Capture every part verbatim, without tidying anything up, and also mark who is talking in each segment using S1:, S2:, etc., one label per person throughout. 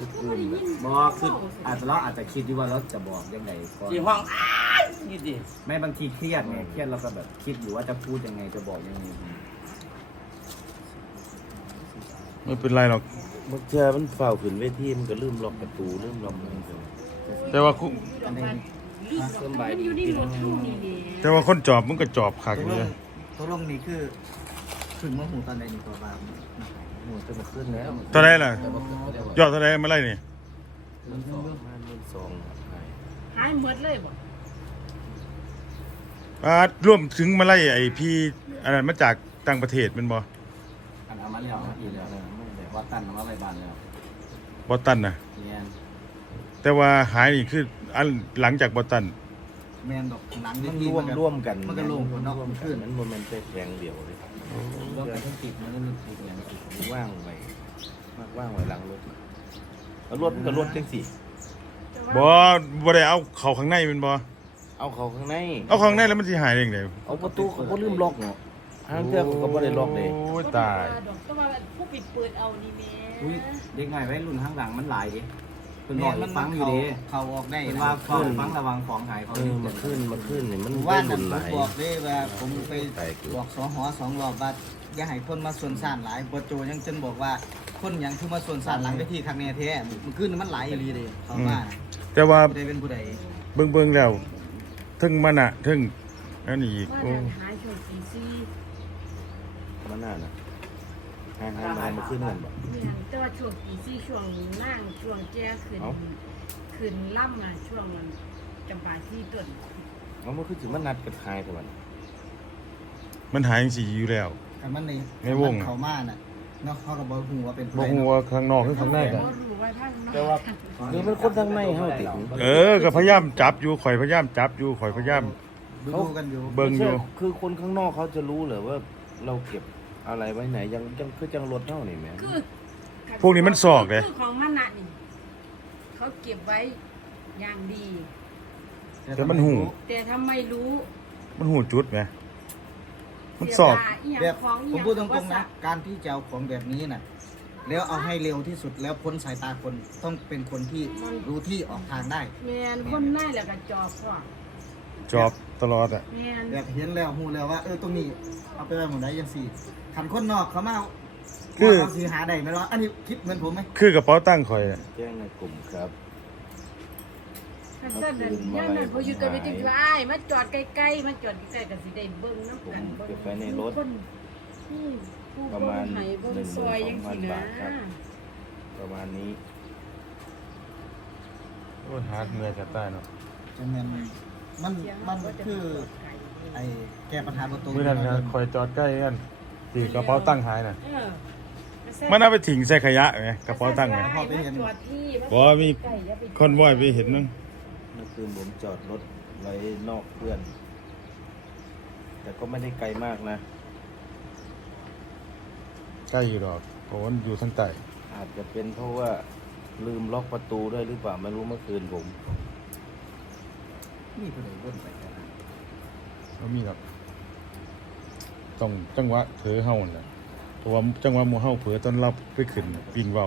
S1: บอกคืออาจจะเราอาจจะคิดดีว่าเราจะบอกยังไงก่อนที่ห้องอ้ายนี่ดิไม่บางทีเครียดไงเครียดเราก็แบบคิดอยู่ว่าจะพูดยังไงจะบอกยังไง
S2: ไม่เป็นไรหรอก
S3: บางเทื่อมันเฝ้าขึ้นเวทีมันก็ลืมล็อกประตูลืมล็อกอะไร
S2: แต่ว่าคุ
S1: สบายดี
S2: แต่ว่าคนจอบมันก็จอบขักเลย
S1: ตกลงนี่คือถึงเมื่อหูตอนใดนี่ตัวบ้างหูจะมาขึ้นแล้ว
S2: ตอนไหนล่ะยอดตอนไหนมาไล่นี่
S3: มันสองมันสอง
S4: หายหมดเลยบ่
S2: อ่ารวมถึงมาไล่ไอพี่อันนั้นมาจากต่างประเทศเป็นบ่
S1: อันเอามาแล้วอีแล้ววัดตันเอามาไว้บ้านแล้ว
S2: บอตันนะแต่ว่าหายนี่คืออันหลังจากบอตัน
S1: แมนดอกหลัง
S3: มันร่วมร่วมกัน
S1: มันก็ลงคนนอก
S3: ขึ้นมันโมเมนต์แรงเดียวเลย
S1: ร่วมกันทั้งติดมันก็มีติดอย่างติด
S3: ว่างไปว่างไว้หลังรถแล้วรถมันก็รถจังสิ
S2: บอบ่ได้เอาเข่าข้างในเป็นบอ
S3: เอาเข่าข้างใน
S2: เอาข้างในแล้วมันสิหายได้ยังไง
S3: เอาประตูเขาก็ลืมล็อกเนาะทางเทือกเขาก็บ่ได้ล็อกเลย
S2: โอ้ยตาย
S4: ก็ว่าผู้ปิดเปิดเอานี่แม่
S1: เด็กใหม่ไว้รุ่นข้างหลังมันหลายดิเป็นบอกมันฟังอยู่ดีเขาออกได้เป็นว่าฟังฟังระวังของหายเขา
S3: เออมาขึ้นมาขึ้นนี่มัน
S1: ว่านั่นผมบอกเลยว่าผมไปบอกสอหอสองรอบว่าอย่าให้คนมาส่วนสานหลายบัวโจยังจนบอกว่าคนยังคือมาส่วนสานหลังไปที่ครั้งนี้แท้มันขึ้นมันหลายอีหลีเลยเขาว่า
S2: แต่ว่า
S1: ได้เป็นผู้ใด
S2: เบิ่งเบิ่งแล้วถึงมันอ่ะถึงอันนี้อีก
S4: โอ้หายช่วงสี่สี่
S3: มันน่าน่ะหายหายมาขึ้นนั่นบ่
S4: แต่ว่าช่วงสี่สี่ช่วงนั่งช่วงแจ้ขึ้นขึ้นล่ำอ่ะช่วงมันจำปาที่ต้น
S3: เอามันคือถึงมันนัดกับหายตัวมัน
S2: มันหายสีอยู่แล้ว
S1: มันใน
S2: ในวง
S1: เขามาน่ะเนาะเขาก็บอกหัวเป็น
S2: บอกหัวข้างนอกหรือข้างในกัน
S3: แต่ว่าคือมันคนข้างในเขาติด
S2: เออก็พยายามจับอยู่ข่อยพยายามจับอยู่ข่อยพยายาม
S1: ดูกันอยู่
S2: เบิ่งอยู่
S3: คือคนข้างนอกเขาจะรู้เหรอว่าเราเก็บอะไรไว้ไหนยังยังคือจังรถเท่านี่แม่
S2: พวกนี้มันสอกเลย
S4: ของมันน่ะนี่เขาเก็บไว้อย่างดี
S2: แต่มันหู
S4: แต่ทำไมรู้
S2: มันหูจุดไหมมันสอก
S1: แบบผมพูดตรงๆนะการที่จะเอาของแบบนี้น่ะแล้วเอาให้เร็วที่สุดแล้วพ้นสายตาคนต้องเป็นคนที่รู้ที่ออกทางได้
S4: แมนคนง่ายแล้วก็จอบพ่อ
S2: จอบตลอดอ่ะ
S1: แบบเห็นแล้วหูแล้วว่าเออตรงนี้เอาไปไว้หมดได้ยังสี่ขันคนนอกเขามา
S2: คือ
S1: สีหาได้ไหมล่ะอันนี้คิดเหมือนผมไหม
S2: คือกระเป๋าตั้งข่อย
S3: แจ้งในกลุ่มครับ
S4: ถ้าสั่นนั่นนั่นพออยู่ตัวไปจึงไอ้มาจอดใกล้ๆมาจอดใกล้ๆกับสีแดงเบิ้งน้ำกัน
S3: เก็บไว้ในรถประมาณหนึ่งหมื่นสองพันบาทครับประมาณนี้
S2: โอ้ยหาเงินจะตายเนาะ
S1: จะเงินมันมันคือไอ้แก้ปัญหาประตู
S2: เมื่อนั้นนะคอยจอดใกล้กันตีกระเป๋าตั้งหายน่ะมันเอาไปถิงใส่ขยะไงกระเป๋าตั้งไงบอกว่ามีคนว่ายไปเห็นมั้ง
S3: เมื่อคืนผมจอดรถไว้นอกเพื่อนแต่ก็ไม่ได้ไกลมากนะ
S2: ใกล้อยู่หรอกเพราะว่าอยู่ทางใต้
S3: อาจจะเป็นเพราะว่าลืมล็อกประตูด้วยหรือเปล่าไม่รู้เมื่อคืนผม
S1: นี่เป็นเรื่องไปกัน
S2: ไม่มีหรอกต้องจังหวะเผลอเฮาน่ะเพราะว่าจังหวะหมู่เฮาเผลอตอนรับไปขึ้นปิงเว้า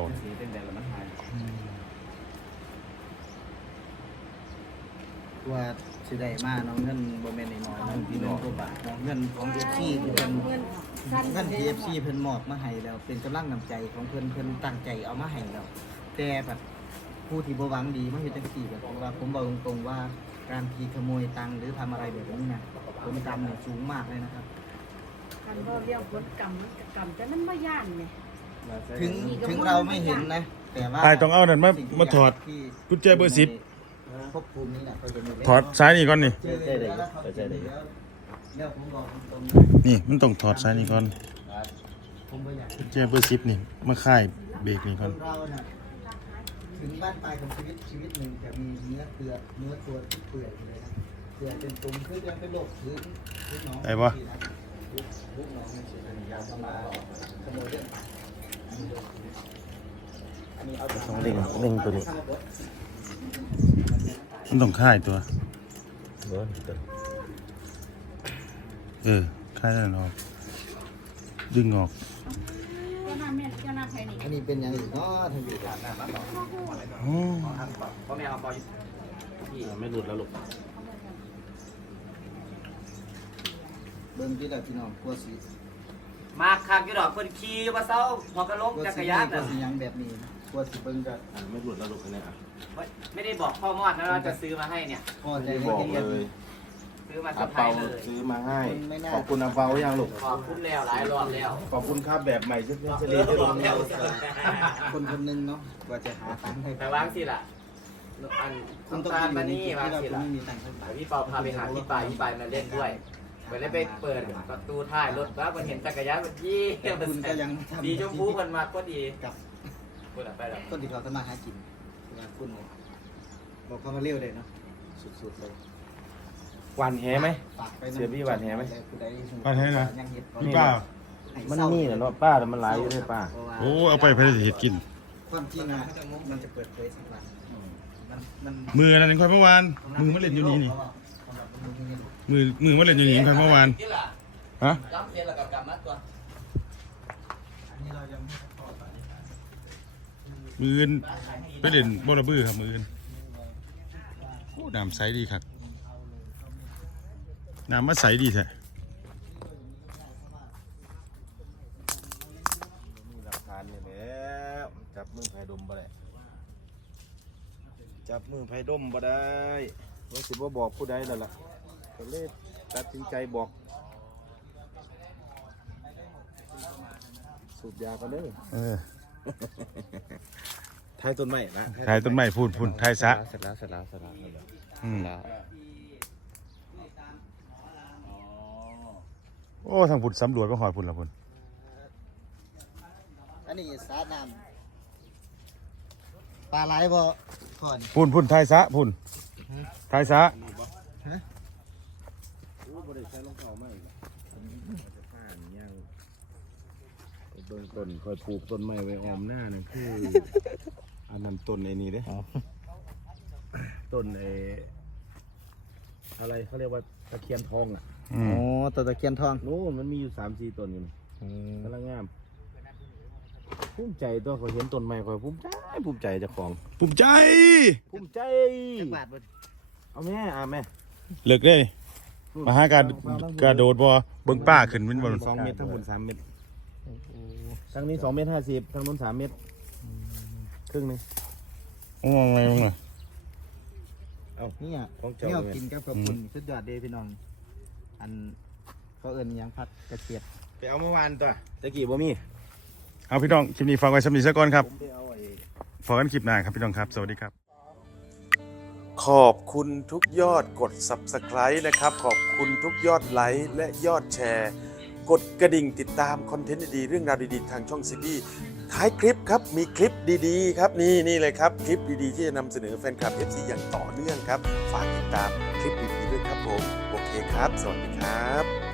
S1: ว่าสิได้มาเนาะเงินบ่แม่นน้อยๆนั่นพี่น้องกว่าบาทเนาะเงินของ เอฟ ซี เพิ่นเงิน เอฟ ซี เพิ่นมอบมาให้แล้วเป็นกำลังน้ำใจของเพิ่นเพิ่นตั้งใจเอามาให้แล้วแต่แบบผู้ที่บ่หวังดีมาเฮ็ดจังซี่ก็ว่าผมบอกตรงๆว่าการที่ขโมยตังค์หรือทำอะไรแบบนี้น่ะผลกรรมเนี่ยสูงมากเลยนะครับ
S4: การบ่เรียกผลกรรมกรรมแต่มันบ่ย่านแหม
S1: ถึงถึงเราไม่เห็นนะแต่ว่า
S2: ตายต้องเอานั่นมามาถอดกุญแจเบอร์สิบถอดสายนี่ก่อนนี่นี่มันต้องถอดสายนี่ก่อนกุญแจเบอร์สิบนี่มาค่ายเบรกนี่ก่อน
S1: ถึงบ้านปลายของชีวิตชีวิตหนึ่งจะมีเนื้อเกลือเนื้อตัวที่เปื่อยเลยนะเกลือเป็นตุ่มคือจะเป็นโรคพื้นพื้นน้อง
S2: ได้ปะ
S1: พื้นน้องยาวมาขโมยเรื่อง
S3: ต้องเล่งเล่งตัวนี้
S2: มันต้องค่ายตัวเออค่ายแล้วออกดึงออก
S4: เจ้าหน้าแม่เจ้าหน้าใครนี่
S1: อันนี้เป็นอย่างอีกเนาะทางอยู่กันนะ
S2: อ๋อ
S5: พ่อแม่เอาปอยพี่
S6: ไม่หลุดแล้วลูก
S1: เบิ่งที่ละพี่น้องกลัวสิ
S5: มาคักอยู่ดอกเพิ่นขี่อยู่บ่เซาหัวกะโหลก
S1: กลัว
S5: จัก
S1: สิ
S5: รยาน
S1: กลัว
S5: น่ะ
S1: สิหยังแบบนี้กลัวสิเบิ่งก็
S6: อ่าไม่หลุดแล้วลูกอันเนี้ยอ่ะ
S5: ไม่ได้บอกพ่อมอดนะว่าจะซื้อมาให้เนี่ย
S1: พอใจ
S6: ไม่
S1: ให้
S6: บอก
S1: เรียน
S6: เลย
S5: ซื้อมาเซอ
S6: อา
S5: ร์ไพร
S6: เปา
S5: ส์เลย
S6: ซื้อมาให้
S1: ไม่น่า
S6: ขอบคุณอาเปายังลูก
S5: ขอบคุณแล้วหลายรอบแล้ว
S6: ขอบคุณครับแบบใหม่เฉลี่ยเฉลี่ย
S5: รอบแล้ว
S1: คนคนหนึงเนาะกว่าจะหาตังค์ให้
S5: แต่วางสิล่ะอัน
S1: คุ
S5: คุ
S1: ณ
S5: ณ
S1: ต้อง
S5: ตาล
S1: ไป
S5: มา
S1: อยู่ใน
S5: นี่
S1: จุด
S5: วาง
S1: ที่เรา
S5: สิ
S1: คุณ
S5: ล่ะ
S1: ไม่มีตังค์เท่าไหร่
S5: เดี๋ยวพี่เปาพาไปหาพี่ปายพี่ปายมาเล่นด้วยไปเลยไปเปิดประตูท้ายรถว่ามันเห็นจักรยานมันยี่
S1: คุณก็ยังทำ
S5: ดีชมพูมันมาก็ดี
S1: กับ
S5: คุณไปแล้ว
S1: คนที่เขาทำมาหากินว่าคุณเนี่ยบอกเขามาเร็วเลยเนาะสุดๆเลย
S6: หวานแหไหม
S1: ฝากไป
S6: เสียพี่หวานแหไหม
S2: หวานแหนะ
S1: ยังเห็ด
S2: พี่ป้า
S6: มันนี่แหละเนาะป้าแต่มันหลายอยู่ด้วยป้า
S2: โอ้เอาไปเพื่อเห็ดกิน
S1: ความจริงอ่ะมันจะเปิดเผยสักวันมันมัน
S2: มือนั่นค่อยเมื่อวานมือมาเล่นอยู่นี่นี่มือมือมาเล่นอยู่นี่ค่อยเมื่อวาน
S5: ที่ล่ะ
S2: ฮะ
S5: ล้ำเสียแล้วกับกลับมาตัว
S1: อันนี้เรายังไม่ทอดไป
S2: มืออื่นไปเล่นบอระบือครับมืออื่นโอ้น้ำใสดีครับน้ำมาใสดีแท้
S6: มีหลักฐานนี่แหล้วจับมือไผ่ดมบ่ได้จับมือไผ่ดมบ่ได้ว่าสิบ่บอกผู้ใดแล้วล่ะก็เลยตัดสินใจบอกสูบยาก็เด้อ
S2: เออ
S6: ทายต้นไม้นะ
S2: ถ่ายต้นไม้พูดพูดถ่ายซะ
S6: เสร็จแล้วเสร็จแล้วเสร็จแล้วเสร็จแล้ว
S2: อืม
S6: แล้ว
S2: โอ้ทางพุ่นสำรวจก็หอยพุ่นละพุ่น
S1: อันนี้สาน้ำปลาไหลบ่ก่อน
S2: พุ่นพุ่นถ่ายซะพุ่นถ่ายซะ
S6: อู้บ่ได้ใช้รองเท้ามาอีกแล้วผ่านยังเบิ่งต้นคอยปลูกต้นไม้ไว้ออมหน้านั่นคือ อันนั้นต้นไอ้นี่เด้ต้นไอ้อะไรเขาเรียกว่าตะเคียนทองอ่ะ
S2: อืม
S1: โอ้ตัวตะเคียนทอง
S6: โน่นมันมีอยู่สามสี่ต้นอยู่นี่กำลังงามภูมิใจตัวเขาเห็นต้นไม้คอยภูมิใจภูมิใจเจ้าของ
S2: ภูมิใจ
S6: ภูมิใจ
S1: จักบาทบ่
S6: เอาแม่อ่ะแม่
S2: เลิกได้มาหาการกระโดดบ่เบิ่งป้าขึ้นเป็นบ่
S6: สองเมตรทั้งบนสามเมตรทั้งนี้สองเมตรห้าสิบทั้งนู้นสามเมตรครึ่งหนึง
S2: โอ้ไงมึงอ่ะ
S6: เอ้า
S1: เนี่ย
S6: ของเจ้า
S1: เนี่ย
S6: เนี่ย
S1: กินกับขอบคุณสุดยอดเด้พี่น้อง อันเขาเอิ้นหยังพัดกระเจี๊ยบ
S6: ไปเอาเมื่อวานตัวตะกี้บ่มี
S2: เอาพี่น้องคลิปนี้ฝากไว้สำหรับซะก่อนครับ
S6: ผมไปเอาไอ้
S2: พอกันคลิปหน้าครับพี่น้องครับสวัสดีครับ
S7: ขอบคุณทุกยอดกด ซับสไครบ์ นะครับ ขอบคุณทุกยอดไลค์และยอดแชร์ กดกระดิ่งติดตามคอนเทนต์ดีๆเรื่องราวดีๆ ทางช่องซีบีท้ายคลิปครับ มีคลิปดีๆ ครับ นี่นี่เลยครับ คลิปดีๆ ที่จะนำเสนอแฟนคลับ เอฟ ซี อย่างต่อเนื่องครับ ฝากติดตามคลิปดีๆด้วยครับผม โอเคครับ สวัสดีครับ